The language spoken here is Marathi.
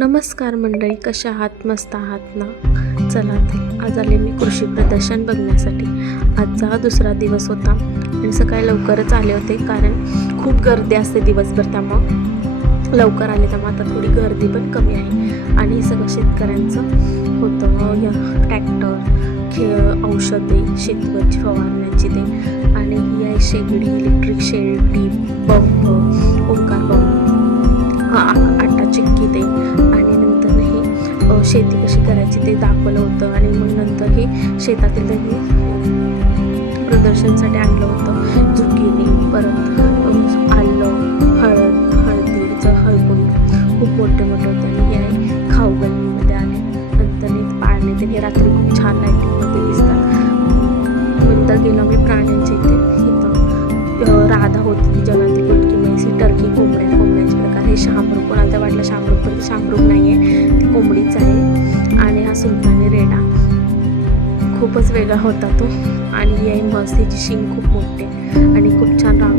नमस्कार मंडळी, कशा आहात? मस्त आहात ना? चला तर आज आले मी कृषी प्रदर्शन बघण्यासाठी. आजचा हा दुसरा दिवस होता आणि सकाळी लवकरच आले होते कारण खूप गर्दी असते दिवसभर, त्यामुळं लवकर आले. त्यामुळे आता थोडी गर्दी पण कमी आहे. आणि हे सगळं शेतकऱ्यांचं होतं, या ट्रॅक्टर, औषधे, शेतीवरची फवारण्याची ते, आणि ही आहे शेगडी, इलेक्ट्रिक शेगडी, पंप, ओंकार पंप, आटा चिक्की ते, आणि नंतर हे शेती कशी करायची ते दाखवलं होतं. आणि मग नंतर हे शेतातील त्यांनी प्रदर्शनासाठी आणलं होतं. झुकिनी, परत आलं, हळदीचं हळकुंड खूप मोठे मोठे होते. आणि हे आहे खाऊगल्लीमध्ये आले. नंतर पाळणे ते रात्री खूप छान लाईटिंगमध्ये दिसतात. नंतर गेलो मी प्राण्यांच्या इथं राधा होती, ती जगातील गुटकी म्हैसी, टर्की, कोंबड्याचे प्रकार. हे शामरूख, कोणाला तर वाटलं शामरूख, पण ती शामरूख नाही आहे, ती कोंबडीच आहे. आणि हा सुलतानी रेडा खूपच वेगळा होता तो. आणि ही आहे म्हस, तिची शिंग खूप मोठे आणि खूप छान रांग